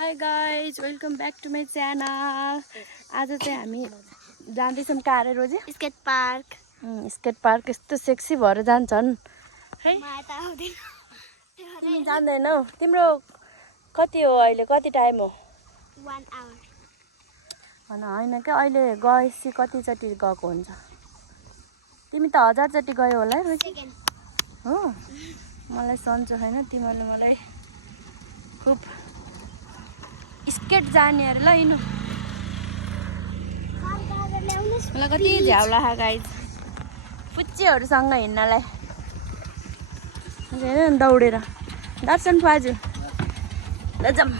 High guys welcome back to my channel. आज चाहिँ हामी जाँदैछौँ टाढो रोजे स्केट पार्क। स्केट पार्क यस्तो सेक्सी भएर जान्छन् है। तिमी जान्दैनौ? तिम्रो कति हो अहिले? कति टाइम हो? 1 आवर। होइन क्या, अहिले गएपछि कतिचोटि गएको हुन्छ? तिमी त 1000 चोटि गयो होला है रोजी? हो, मलाई सन्चो छैन। तिमीले मलाई खुब स्केट जाने अरे ल इनु। मलाई कति झ्याउ लाग्यो गाइज पुच्चीहरूसँग हिँड्नलाई। हेर न दौडेर। दर्शन फाजु ल जाऊँ।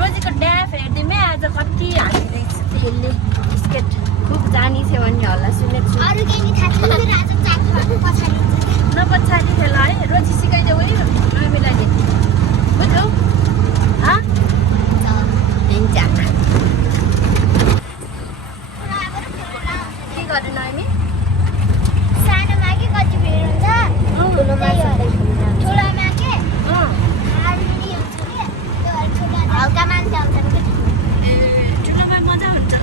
रोजीको ड्याफ हेरिदिउँ है। आज कति हामीले खेल्ने स्केट खुब जानी थियो भन्ने होला सुनेको छु। न पछाडि खेल है। रोजी सिकाइदेऊ है, हामीलाई दे बुझ्यौ? के गर्दैन हामी? सानोमा के कति भिड हुन्छ, ठुलोमा के हल्का मान्छे आउँछन् कि ठुलोमा मजा हुन्छ ल।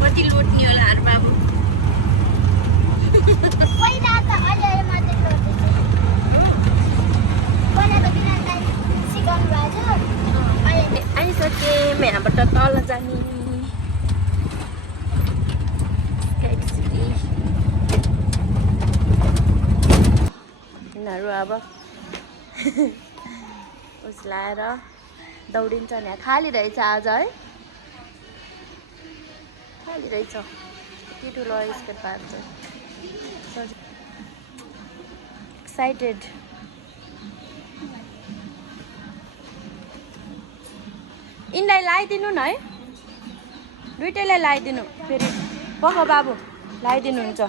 कति लोट्ने होला हार बाबु। पहिला त अहिले मात्रै लोटेको। पहिला त बिना सिकाउनु भएको छ। अहिले आइसकेँ यहाँबाट तल जाने। यिनीहरू अब उस्लाएर दौडिन्छ नि। खाली रहेछ आज है, खाली रहेछ। के ठुलो स्केट पार्क चाहिँ एक्साइटेड। यिनलाई लगाइदिनु न है, दुइटैलाई लगाइदिनु। फेरि पख बाबु लगाइदिनुहुन्छ।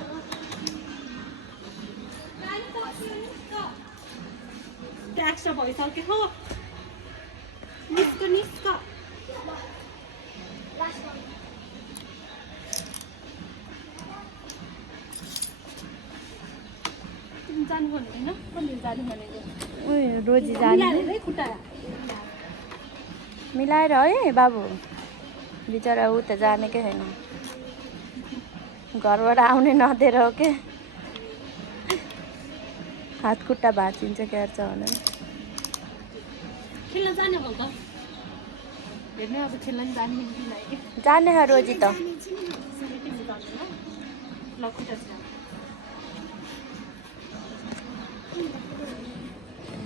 एक्स्ट्रा भइसक्यो हो। निस्क निस्क। तिमी जानु भन्दैन? कसले जानु भनेको? उयो रोजी जाने खुट्टा मिलाएर है बाबु। बिचरा ऊ त जानेकै छैन, घरबाट आउने नदिएर हो के। हात खुट्टा भाँचिन्छ क्यार्छ होला। खेल्न जाने भयो त हेर्ने। अब खेल्न नि जाने जाने ह रोजी त।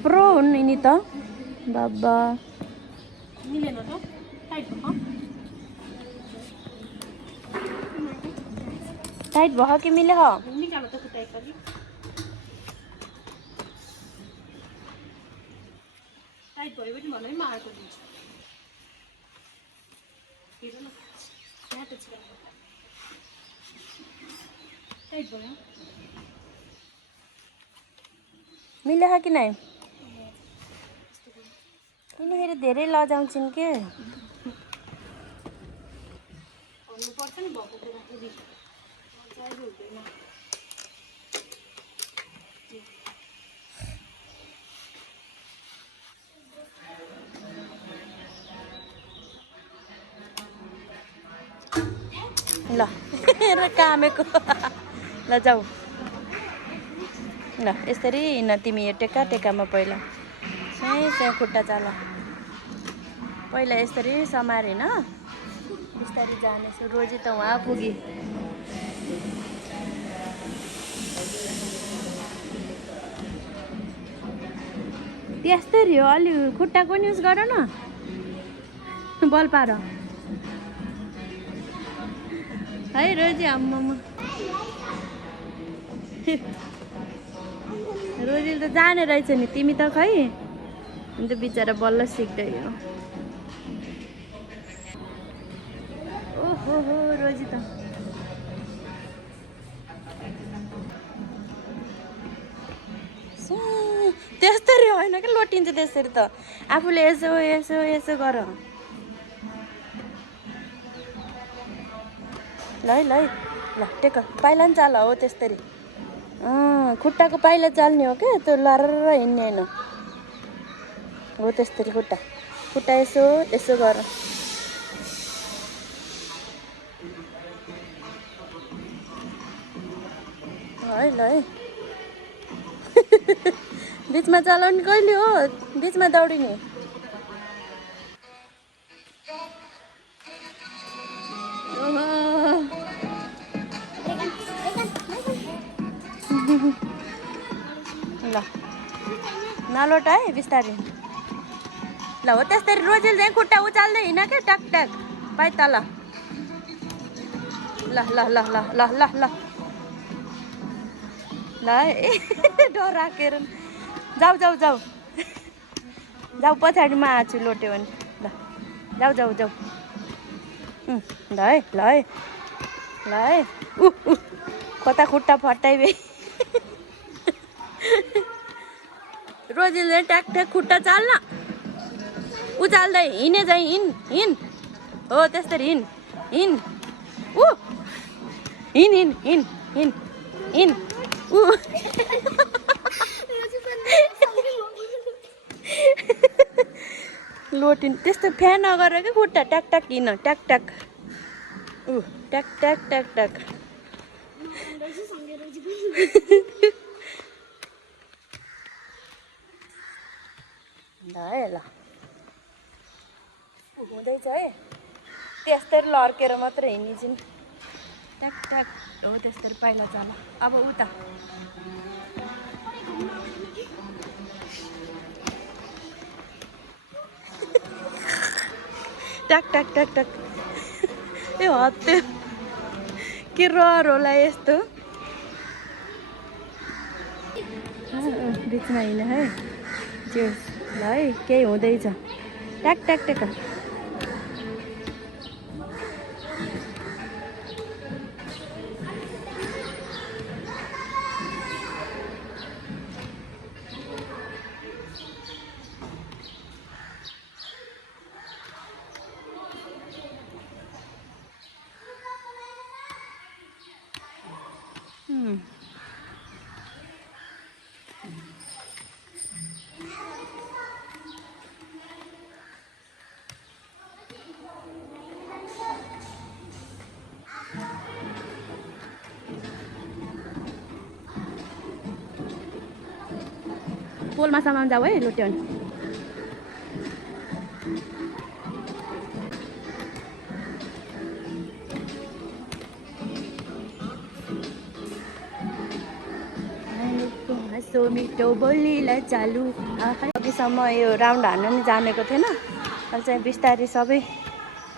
प्रो हुन् यिनी त बाबा। मिलेन त टाइट भयो कि मिले हो? निकाल त खुट्टा एकपालि। टाइट भयो भने मलाई पनि आएको दिन्छ। हेर न यहाँ त छिरा टाइट भयो। मिलेछ कि नै? यिनीहरू धेरै लजाउँछन् के। भन्नुपर्छ नि भएको कुरा फेरि हुँदैन। ल हेर कामेको। ल जाऊ ल। यसरी हिँड तिमी। टेका टेकामा पहिला त्यहाँ खुट्टा चाल। पहिला यसरी समार हिँड, बिस्तारै जानेछु। रोजी त वहाँ पुगी। त्यस्तरी हो, अलि खुट्टाको नि युज गर न, बल पार है रोजी। आम्मामा रोजी त जाने रहेछ नि, तिमी त खै। अन्त बिचरा बल्ल सिक्दै हो। ओहो हो रोजी त त्यस्तरी होइन क्या, लोटिन्छ त्यसरी त। आफूले यसो यसो यसो गर। ल है ल है ल टेक पाइला नि चाल हो त्यस्तरी। खुट्टाको पाइला चाल्ने हो क्या, त्यो लरर हिँड्ने होइन हो त्यस्तरी। खुट्टा यसो यसो गर। है ल है बिचमा चलाउने कहिले हो, बिचमा दौडिने। ल नलोट है बिस्तारै। ल हो त्यस्तरी रोजिल चाहिँ खुट्टा उचाल्दै हिँड क्या, ट्याक ट्याक पाइ तल। ल ल ल ल ल ल ल ल है डर राखेर जाऊ जाऊ जाऊ जाऊ, पछाडिमा आछु लोट्यो भने। ल जाऊ जाऊ जाऊ। ल है ल है ल है। कता खुट्टा फटाइबे। रोजिलले ट्याक ट्याक खुट्टा चाल्न, उचाल्दै हिँडे चाहिँ हिँड हो त्यस्तरी हिँड हिँड लोटिन् त्यस्तो फ्यान नगरेर क्या, खुट्टा ट्याक ट्याक हिँड, ट्याक ट्याक ट्याक ट्याक ट्याक ट्याक। ल है ल हुँदैछ है, त्यस्तरी लर्केर मात्रै हिँडिन्छन्, ट्याक ट्याक हो त्यस्तरी पाइला चाल। अब उता ट्याक ट्याक ट्याक ट्याक। ए हत्ते के रहर होला यस्तो। बिचमा हिँड है ल है, केही हुँदैछ, ट्याक ट्याक ट्याक। पोलमा सामान जाऊ है लोट्यो भने। हाँसो मिठो बोलीलाई चालु। अघिसम्म यो राउन्ड हान्न नि जानेको थिएन, अहिले चाहिँ बिस्तारै सबै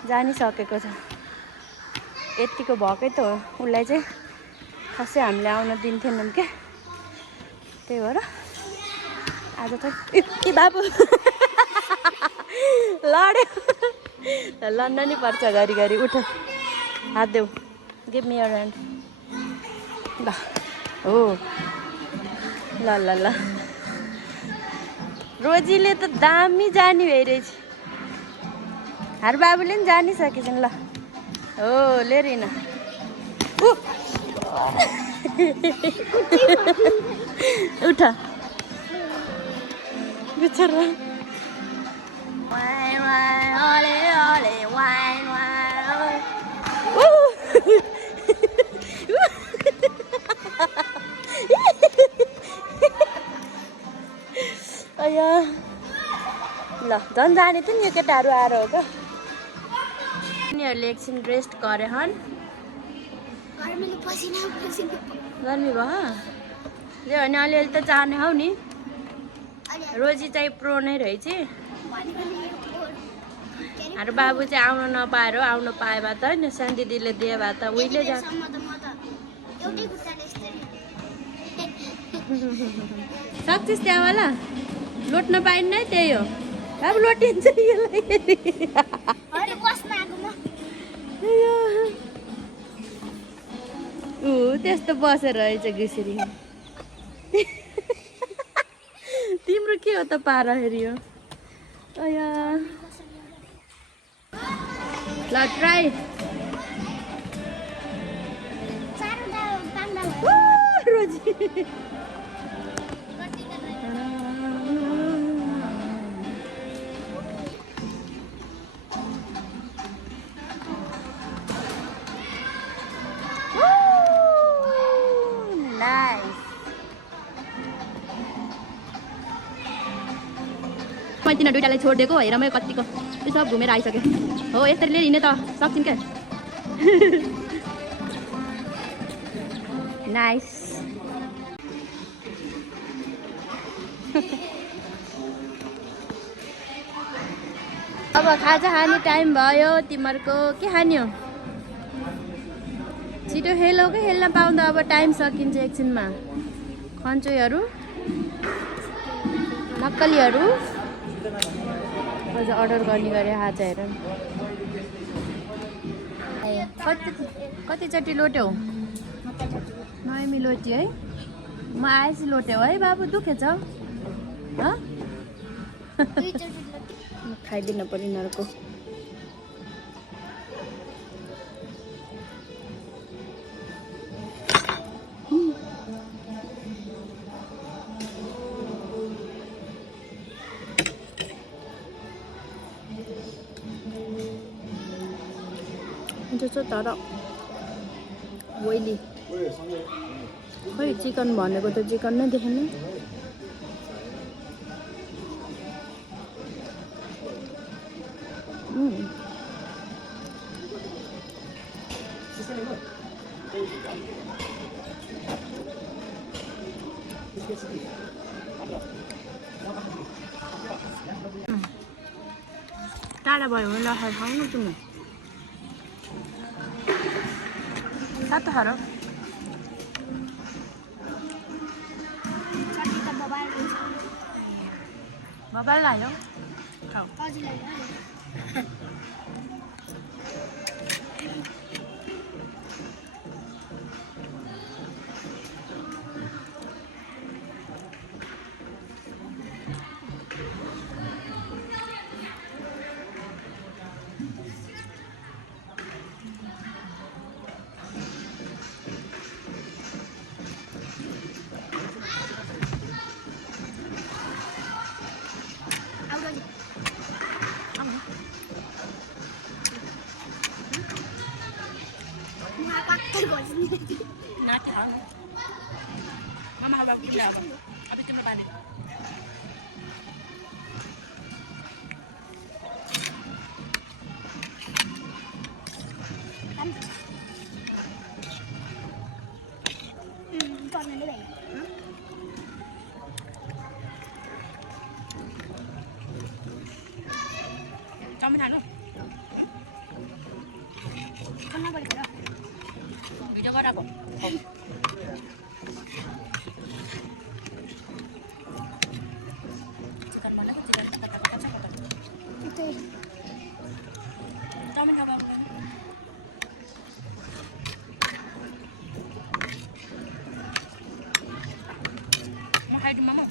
जानिसकेको छ। यतिको भएकै त हो, उसलाई चाहिँ खासै हामीले आउन दिन्थेनौँ क्या, त्यही भएर आज त ए बाबु लड्यो। लड्न नि पर्छ घरिघरि। उठ हात देऊ, गिभ मी योर ह्यान्ड। ल हो ल ल ल। रोजीले त दामी जानी भइरहेछ, हार बाबुले पनि जानिसकेछन्। ल हो लिएर हिँड। उठ बिचरा। अया ल झन् जाने त नि यो केटाहरू आएर हो क्या। यिनीहरूले एकछिन रेस्ट गरे हन्। गर्मी भयो ले भने अलिअलि त जाने हौ नि। रोजी चाहिँ प्रो नै रहेछ। अरू बाबु चाहिँ आउनु नपाएर, आउनु पाए भए त होइन, सानो दिदीले दिए भए त उहिले जा। सक्छस् त्यहाँवाला लोट्न पाइन्न है, त्यही हो बाबु लोटिन्छ त्यस्तो बसेर रहेछ घिसिरी। तिम्रो के हो त पारा हेरी हो। अया ल ट्राई। रोजी नाइस। मैले तिनीहरू दुइटालाई छोडिदिएको हेर मैले कतिको त्यो सब घुमेर आइसक्यो हो यसरी लिएर हिँड्ने त सक्छौँ क्या नाइस अब खाजा खाने टाइम भयो तिमीहरूको के खाने हो छिटो खेलौ कि खेल्न पाउँदा अब टाइम सकिन्छ एकछिनमा खन्चोहरू नक्कलीहरू अझ अर्डर गर्ने गरे आज हेर कतिचोटि लोट्यौ नयमी लोटी है म आएपछि लोट्यौ है बाबु दुखेछ खाइदिन पर्यो यिनीहरूको त्यसो तर ओइली खै चिकन भनेको त चिकन नै देखेन टाढा भयो भने लखाइ खाउनु तिमी सातो खाएर मोबाइल लायो Nanti hal, mama hal bagus dia apa? Abi cuma balik. Con này nó đẻ. Cho mình ăn luôn. Con nó balik đâu? Video có đâu không? Chicken mana tuh chicken kata-kata apa? Itu. Cho mình coba. Mau hai di mama?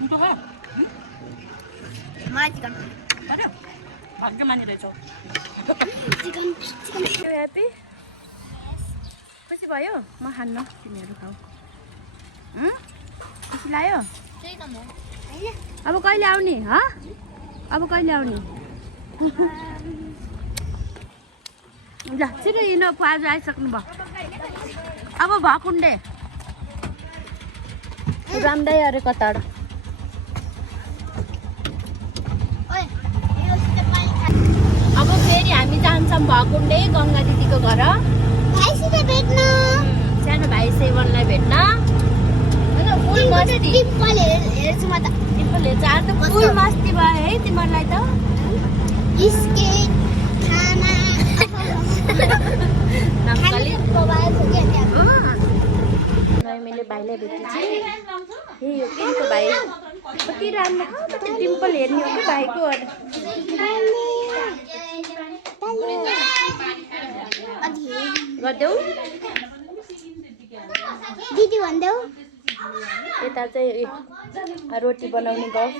Untuk apa? Mai chicken. Ada? Harga mana dah cok? Chicken. You happy? खुसी भयो म खान्न तिमीहरू खाऊ खुसी लाग्यो Đây là một. अब कहिले आउने ह अब कहिले आउने ल छिटो हिँड्नु आज आइसक्नु भयो अब भकुण्डे राम्दै अरे कता Ôi, yêu chicken mai. अब फेरि हामी जान्छौँ भकुण्डे गङ्गा दिदीको घर Hãy xin để biết nó. सानो भाइ सेवनलाई भेट्न फुल मस्ती Dimple हेर्छु म त. डिम्पल हेर्छ आज त फुल मस्ती भयो है तिमीहरूलाई त बिस्किट खाना नक्कली मोबाइलको के त्यहाँ मैले भाइलाई भेटेँ चाहिँ यो किनको भाइ कति राम्रो कति डिम्पल हेर्ने हो कि भाइको गरिदेऊ दिदी भन्देऊ यता चाहिँ रोटी बनाउने गफ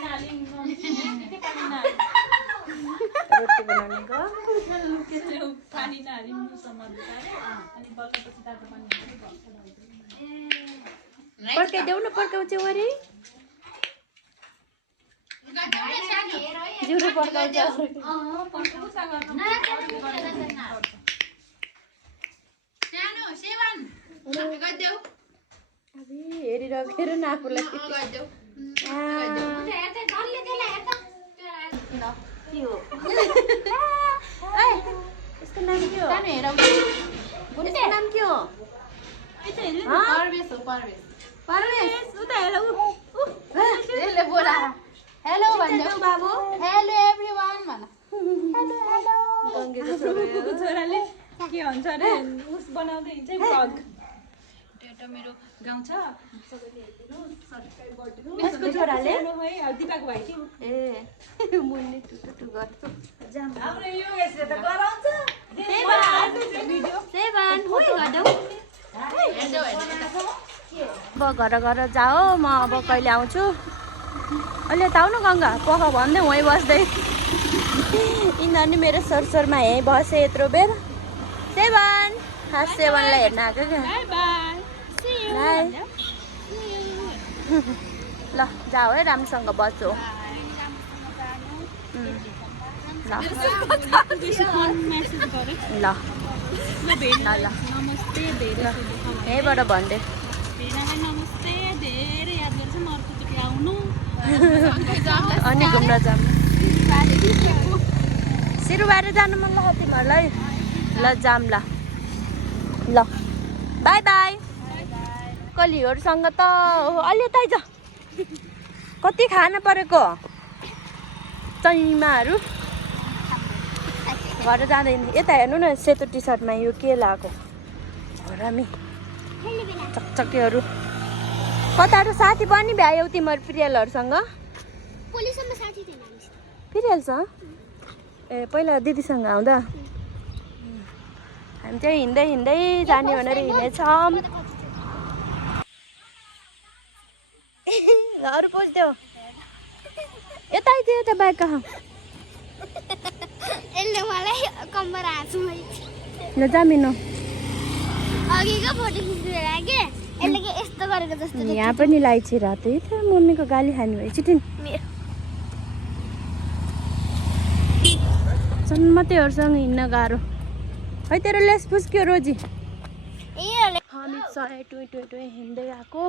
रोटी बनाउने गफ पड्काइदेऊ न पड्काउ चाहिँ अरे जिउरो पड्काउँछ हेरिरहेको हेर न आफूलाई यसको नाम के हो यसको नाम के हो परवेश उता हेर यसले बोला हेलो भन्दै बाबु हेलो एभ्रीवन भन हेलो हेलो गङ्गेको छोराले के भन्छ अरे उस बनाउँदै हिँड्छ भ्लग एउटा मेरो गाउँ छ सबैले हेरिदिनु सब्स्क्राइब गरिदिनु यसको छोराले है दिपाको भाइ कि ए मुन्ने टुटु गर्छु हाम्रो यो यसले त गराउँछ सेवन होइ गर्देऊ अब घर घर जाऊ म अब कहिले आउँछु अहिले त आउनु गङ्गा पख भन्दै वहीँ बस्दै यिनीहरू नि मेरो सरसरमा यहीँ बसेँ यत्रो बेर सेवन खास सेवनलाई हेर्न आएको क्या बाई ल जाऊ है राम्रोसँग बस्छु ल ल ल नमस्ते धेरै यहीँबाट भन्दै नमस्ते धेरै याद गर्छ म अर्कोचोटि आउनु अनि घुम्न जाऊँ सिरुबारी जानु मन लाग्यो तिमीहरूलाई ल जाऊँ ल बाई बाई कलीहरूसँग त अलि यतै जा कति खान परेको चैमाहरू घर जाँदैन यता हेर्नु न सेतो टी सर्टमा यो के लगाएको हरामी चकचकेहरू कताबाट साथी पनि भ्यायौ तिमीहरू प्रियलहरूसँग पुलिसमा साथी थिएन प्रियलसँग ए पहिला दिदीसँग आउँदा हामी चाहिँ हिँड्दै हिँड्दै जाने भनेर हिँडेछौँ घर पुज्थ्यो यतै थियो यता बाइक कहाँ यसले मलाई कम्बर हाँसु ल जामिन अघिको फोटो खिच्नु लाग्यो यसले के यस्तो गरेको जस्तो यहाँ पनि लाइछि रातै त मम्मीको गाली खाने भए छिटिन जन्मतेहरूसँग हिँड्न गाह्रो है तेरो लेस फुस्क्यो रोजी हामी सय टुई टुई टुई हिँड्दै आएको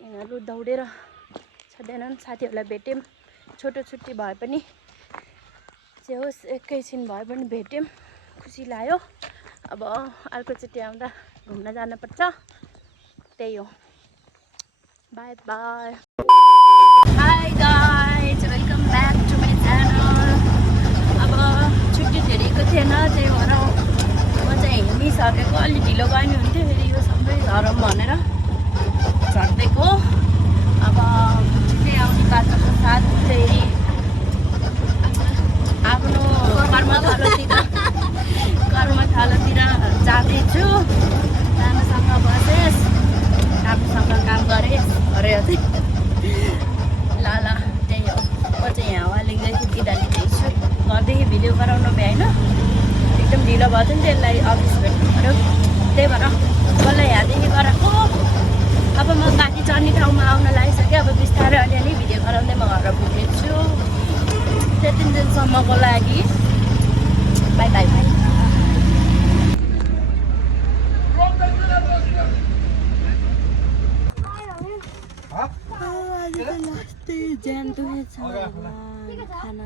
यिनीहरू दौडेर छँदैनन् साथीहरूलाई भेट्यौँ छोटो छुट्टी भए पनि जे होस् एकैछिन भए पनि भेट्यौँ खुसी लाग्यो अब अर्कोचोटि आउँदा घुम्न जानुपर्छ त्यही हो bye bye hi guys welcome back to my channel अब छुट्टी फेरिएको थिएन त्यही भएर म चाहिँ हिँडिसकेको अलि ढिलो गयो नि हुन्थ्यो फेरि यो सबै झरौँ भनेर झर्दैको अब छिट्टै आउने बाटोको साथ चाहिँ आफ्नो कर्मथलोतिर जाँदैछु राम्रोसँग बसेस् राम्रोसँग काम गरेँ अरे ल ल त्यही हो म चाहिँ यहाँ हावा लिँदै खिड्किँदा लिँदैछु घरदेखि भिडियो गराउनु भ्याएन एकदम ढिलो भयो थियो नि त्यसलाई अफिस भेट्नु पऱ्यो त्यही भएर कसलाई यहाँदेखि गराएको अब म माथि चढ्ने ठाउँमा आउन लागिसकेँ अब बिस्तारै अलिअलि भिडियो गराउँदै म घर पुग्नेछु त्यति दिनसम्मको लागि बाई बाई बाई ज्यान दुखेछ खाना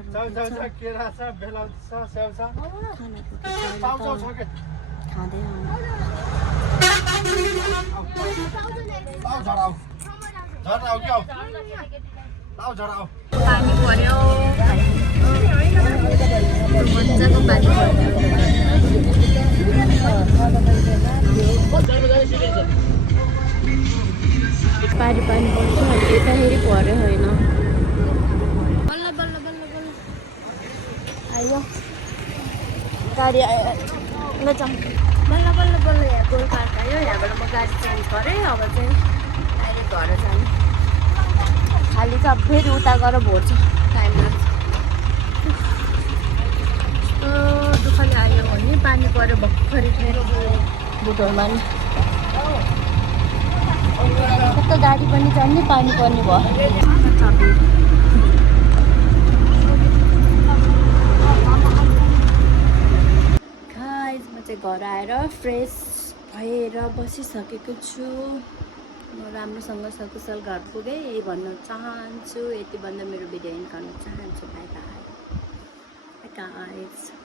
खाँदै पानी पर्यो मजाको पानी पर्यो पानी पर्छ यता फेरि पर्यो होइन आयो गाडी आयो ल जाउँ बल्ल बल्ल बल्ल यहाँ गोल पार्क आयो यहाँबाट म गाडी चेन्ज गरेँ अब चाहिँ डाइरेक्ट घर जाने खाली छ फेरि उता गएर भोर्छ टाइम लाग्छ यस्तो दुःखले आयो भने पानी पऱ्यो भर्खरै फेरि बुटोलमा नि कस्तो गाडी पनि जाने पानी पर्ने भयो गाइस म चाहिँ घर आएर फ्रेस भएर बसिसकेको छु म राम्रोसँग सकुशल घर पुगेँ यही भन्न चाहन्छु यति भन्दा मेरो भिडियो एन्ड गर्न चाहन्छु बाई बाई गाइस